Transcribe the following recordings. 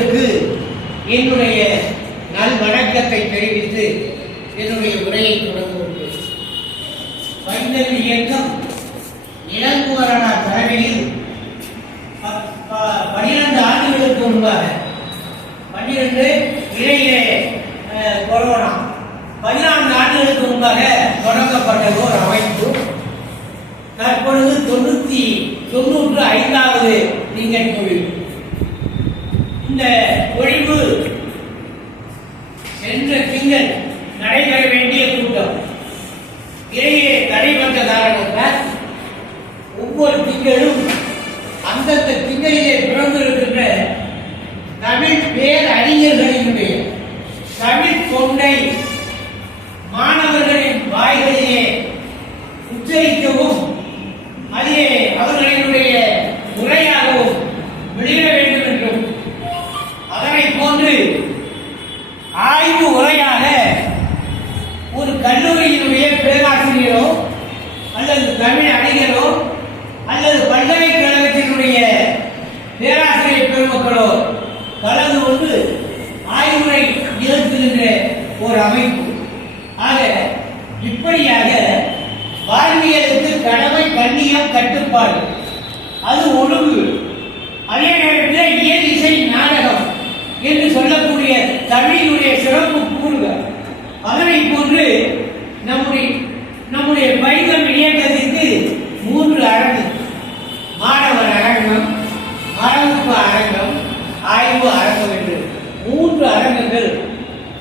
அனைவருக்கு என்னுடைய நல்வணக்கத்தை தெரிவித்து என்னுடைய உரையை தொடங்குகிறேன். பைந்தமிழ் இயக்கம் இளங்குமரனா தலைமையில் 12 ஆண்டுகளுக்கு முன்பாக 12 இடையிலே கொரோனா 14 ஆண்டுகளுக்கு முன்பாக தொடங்கப்பட்டது ஒரு அமைப்பு. தற்பொழுது 95வது திங்கட்குழு. இந்த ஒழிவு சென்ற திங்கள் நடைபெற வேண்டிய கூட்டம் இடையே தடைபட்ட காரணத்தால் ஒவ்வொரு திங்களும் அந்தந்த திங்களிலே பிறந்திருக்கின்ற தமிழ் பேர் அறிஞர்களினுடைய தமிழ் கொண்டை மாணவர்களின் வாய்களிலே உச்சரிக்கவும் அதிலே அவர்களினுடைய முறையாகவும் வெளியிட வேண்டும் என்றும் அதனை போன்று ஆய்வு உரையாக ஒரு கல்லூரியினுடைய பேராசிரியரோ அல்லது தமிழ் அறிஞரோ அல்லது பல்கலைக்கழகத்தினுடைய பேராசிரியர் பெருமக்களோ கலந்து கொண்டு ஆய்வுரை நிகழ்த்துகின்ற ஒரு அமைப்பு. ஆக இப்படியாக வாழ்வியலுக்கு கடமை, கண்ணியம், கட்டுப்பாடு, அது ஒழுங்கு, அதே நேரத்தில் இயல், இசை, நாடகம் என்று சொல்லக்கூடிய தமிழினுடைய சிறப்பு கூறுகள். அதனை போன்று நம்முடைய பைந்தமிழ் இயக்கத்திற்கு 3 அரங்கு: மாணவர் அரங்கம், மரபு அரங்கம், ஆய்வு அரங்கம் என்று 3 அரங்கங்கள்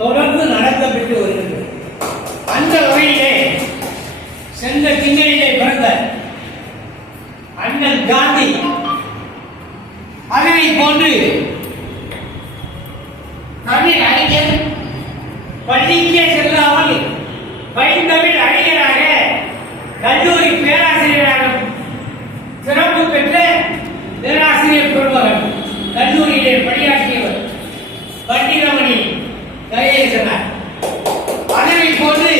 தொடர்ந்து நடத்தப்பட்டு வருகின்றன. அந்த வகையிலே சென்ற திங்களிலே பிறந்த அண்ணல் காந்தி அதனை போன்று தமிழ் அறிஞர், பள்ளிக்கே செல்லாமல் பைந்தமிழ் அறிஞராக கல்லூரி பேராசிரியராக சிறப்பு பெற்ற பேராசிரியர் பெருமகன், கல்லூரியிலே பணியாற்றியவர் பண்டிதமணி கயேசனார். அதனை போன்று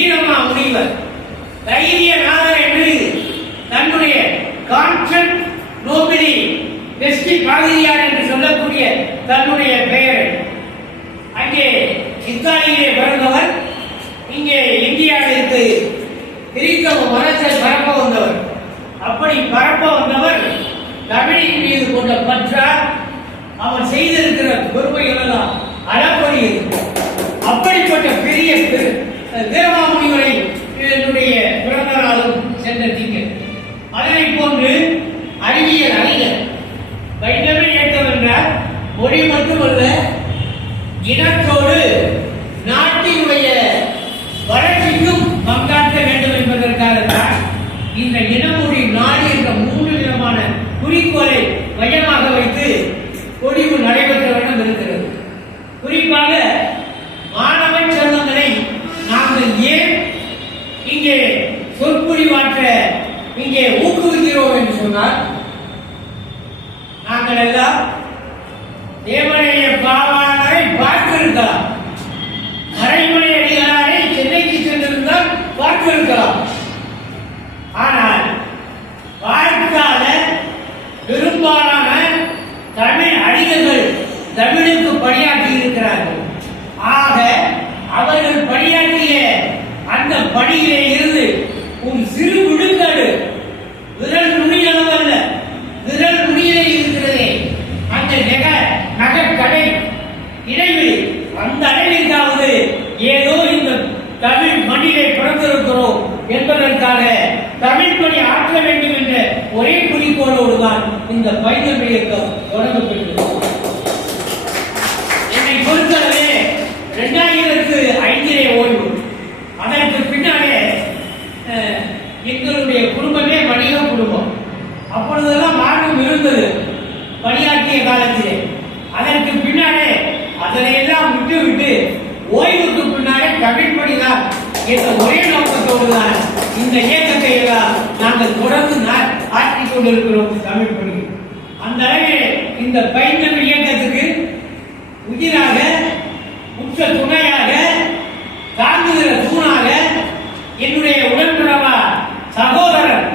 ஈரமா முனிவர், தைரியநாதர் என்று தன்னுடைய கான்ஸ்டன்ட் நோபிலி வெஸ்டி பாதிரியார் என்று சொல்லக்கூடிய தன்னுடைய பெயர் அங்கே இத்தாலியிலே பிறந்தவர். இங்கே இந்தியாவிற்கு கிறிஸ்தவ மதத்தை பரப்ப வந்தவர். அப்படி பரப்ப வந்தவர் தமிழின் மீது கொண்ட பற்றால் அவர் செய்திருக்கிற பொறுமைகள் எல்லாம் அளப்படியது. அப்படிப்பட்ட பெரிய தேவாமுனிவரை என்னுடைய பிறந்த நாளும் சென்ற திங்கள். அதனை போன்று அறிவியல் அறிஞர், பைந்தமிழ் இயக்கம் என்றால் மொழி மட்டுமல்ல, இனத்தோடு நாட்டினுடைய வளர்ச்சிக்கும் பங்காற்ற வேண்டும் என்பதற்காகத்தான் இந்த இனமொழி நாடு என்ற 3 விதமான குறிக்கோளை மையமாக வைத்து பொழிவு நடைபெற்ற வண்ணம் இருக்கிறது. குறிப்பாக மாணவ செல்வங்களை நாங்கள் ஏன் இங்கே சொற்பொழிவாற்ற இங்கே ஊக்குவிக்கிறோம் என்று சொன்னால், நாங்கள் எல்லாம் தேவனைய பாவாணரை பார்த்திருக்கலாம், மறைமலை அடிகளாரை சென்னைக்கு சென்றிருந்தால் பார்த்திருக்கலாம். ஆனால் பார்க்காத பெரும்பாலான தமிழ் அறிஞர்கள் தமிழுக்கு பணியாற்றி இருக்கிறார்கள். ஆக அவர்கள் பணியாற்றிய அந்த பணியிலே இருந்து ஒரு சிறு விழுக்காடு, விரல் நுனியளவு அல்ல, விரல் நுனியிலே இருக்கிறதே அந்த நகக்கடை இடைவெளி, அந்த அளவிற்காவது ஏதோ இந்த தமிழ் மண்ணிலே பிறந்திருக்கிறோம் என்பதற்காக தமிழ் பணி ஆற்ற வேண்டும் என்ற ஒரே குறிக்கோளோடு தான் இந்த பைந்தமிழ் இயக்கம் தொடங்கப்பட்டது. என்னை பொறுத்தவரை 2005 ஓய்வு. அதற்கு பின்னாலே எங்களுடைய குடும்பமே வணிக குடும்பம். அப்பொழுதெல்லாம் மாற்றம் இருந்தது பணியாற்றிய காலத்திலே. அதற்கு பின்னாலே அதனையெல்லாம் விட்டு ஓய்வுக்கு பின்னாலே தமிழ் பணிதான் என்ற ஒரே நோக்கத்தோடு தான் இந்த இயக்கத்தை எல்லாம் நாங்கள் தொடர்ந்து ஆற்றிக் கொண்டிருக்கிறோம். தமிழ் பணி அந்த அளவில் இந்த பைந்தமிழ் இயக்கத்துக்கு உயிராக, உற்ற துணையாக, தாங்குகிற தூணாக என்னுடைய உடன்பிறப்பா சகோதரர்,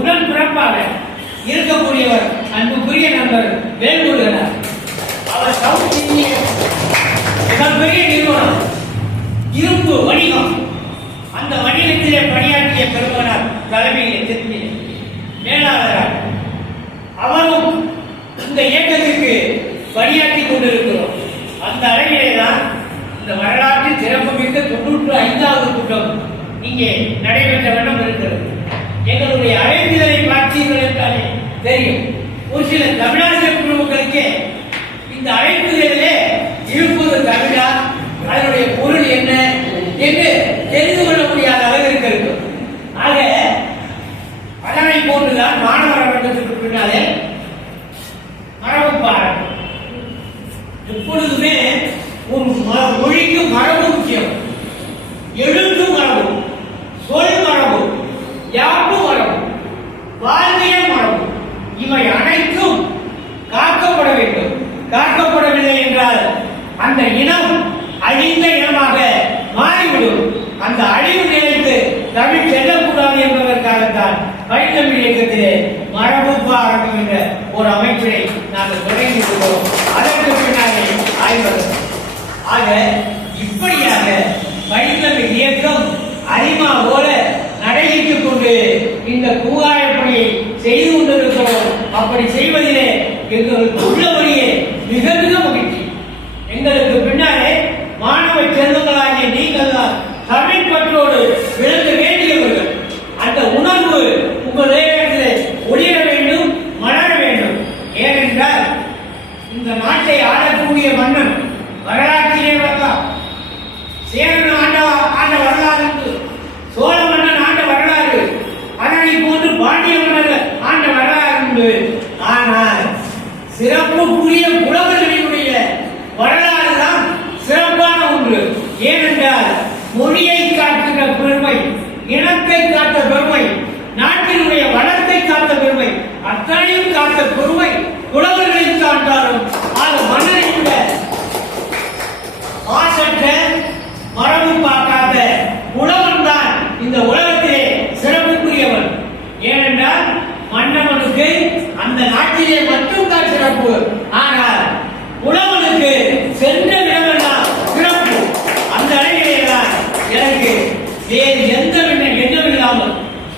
உடன்பிறப்பாக இருக்கக்கூடியவர் அன்புக்குரிய நண்பர் வேல்முருகனார். பணியாற்றிய பெருமகனார் தலைமையில் திருப்பி மேலாளராக அவரும் இந்த இயக்கத்திற்கு பணியாற்றி கொண்டிருக்கிறோம். அந்த அளவிலே தான் இந்த வரலாற்றில் சிறப்புமிக்க 95வது கூட்டம் இங்கே நடைபெற்ற வண்ணம் இருக்கிறது. எங்களுடைய அழைப்புதலை பார்த்தீர்கள் என்றாலே தெரியும். ஒரு சில தமிழாசிரியர் குழுக்களுக்கே இந்த அழைப்புதலே இருப்பது தமிழா, அதனுடைய பொருள் என்ன என்று தெரிந்து கொள்ள முடியாத அளவிற்கு இருக்கும். ஆக அதனை போன்றுதான் மாணவர் வட்டத்திற்கு பின்னாலே மரபு பாராட்டு. எப்பொழுதுமே ஒரு மொழிக்கு மரபு முக்கியம். எழுத்து மரபு, சொல் மரபு, யாப்பு மரபு, வாழ்வியல் மரபு, இவை அனைத்தும் காக்கப்பட வேண்டும். காக்கப்படவில்லை என்றால் அந்த இனம் அழிந்த இனமாக மாறிவிடும். அந்த அழிவு நிலைக்கு தமிழ் செல்லக்கூடாது என்பதற்காகத்தான் பைந்தமிழ் இயக்கத்திலே மரபு பாராட்டம் என்ற ஒரு அமைப்பினை நாங்கள் தொடங்கியுள்ளோம். அதற்கு பின்னாலே ஆய்வகம். ஆக இப்படியாக பைந்தமிழ் இயக்கம் அரிமா போல நடைபெற்றுக் கொண்டு இந்த கூகாய பணியை செய்து கொண்டிருக்கிறோம். அப்படி செய்வதிலே எங்களுக்கு உள்ளபடியே மிக மிக மகிழ்ச்சி. எங்களுக்கு பின்னாலே மாணவ செல்வங்களாகிய நீங்கள் தான் தமிழ் பற்றோடு விளங்க வேண்டியவர்கள். அந்த உணர்வு உங்களிடத்திலே ஒளிர வேண்டும், மலர வேண்டும். ஏனென்றால் இந்த நாட்டை ஆளக்கூடிய மன்னன் வரலாற்றிலே வந்தான். சேரன் ஆண்ட வரலாறு, சோழ மன்னன் ஆண்ட வரலாறு, அதனை போன்று பாண்டிய மன்னர் ஆண்ட வரலாறு உண்டு. ஆனால் சிறப்புக்குரிய புலவர்களினுடைய வரலாறு தான் சிறப்பான ஒன்று. ஏனென்றால் மொழியை காட்டுகிற பெருமை, இனத்தை காட்ட பெருமை, நாட்டினுடைய வளத்தை காட்ட பெருமை, அத்தனையும் காட்ட பெருமை புலவர்களை காட்டாலும் அது மன்னரினுடைய ஆசற்ற மரபு பார்க்காத புலவன் தான் இந்த உலகத்திலே சிறப்புக்குரியவன். ஏனென்றால் மன்னவனுக்கு அந்த நாட்டிலே மட்டும்தான் சிறப்பு. ஆனால் புலவனுக்கு சென்ற இடமெல்லாம் சிறப்பு. அந்த அளவிலே தான் எனக்கு வேறு எந்த எண்ணம் இல்லாமல்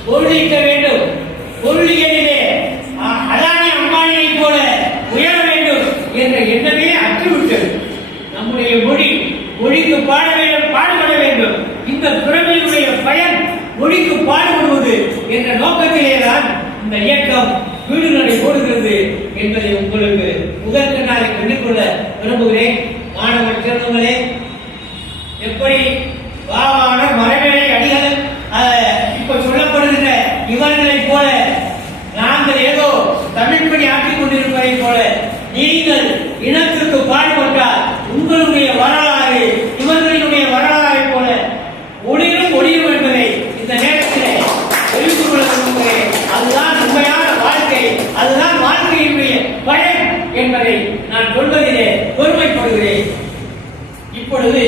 பொருளிக்க வேண்டும், பொருளியலிலே அதானி அம்பானியை போல உயர வேண்டும் என்ற எண்ணமே அற்றுவிட்டது. நம்முடைய மொழிக்கு பாடுபட வேண்டும். இந்த பிறவியினுடைய பயன் மொழிக்கு பாடுபடுவது என்ற நோக்கத்திலே தான் இந்த இயக்கம் வீடு நடை போடுகிறது என்பதை உங்களுக்கு முதற்கண்ணாக கண்டுகொள்ள விரும்புகிறேன். மாணவர் செல்வங்களே, எப்படி பாவான மரவேலை அடிகள் இப்ப சொல்லப்படுகின்ற இவர்களை போல நாங்கள் ஏதோ தமிழ் பணி ஆக்கிக் கொண்டிருப்பதை போல நீங்கள் இனத்திற்கு பாடுபட்டால் உங்களுடைய வரலாறு இவர்களினுடைய வரலாறை போல ஒளிரும் என்பதை இந்த நேரத்திலே தெரிந்து கொள்ள விரும்புகிறேன். அதுதான் உண்மையான வாழ்க்கை, அதுதான் வாழ்க்கையினுடைய பயன் என்பதை நான் சொல்வதிலே பெருமைப்படுகிறேன். இப்பொழுது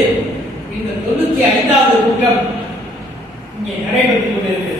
இந்த 95வது கூட்டம் இங்கே நடைபெற்றுக் கொண்டிருக்கிறது.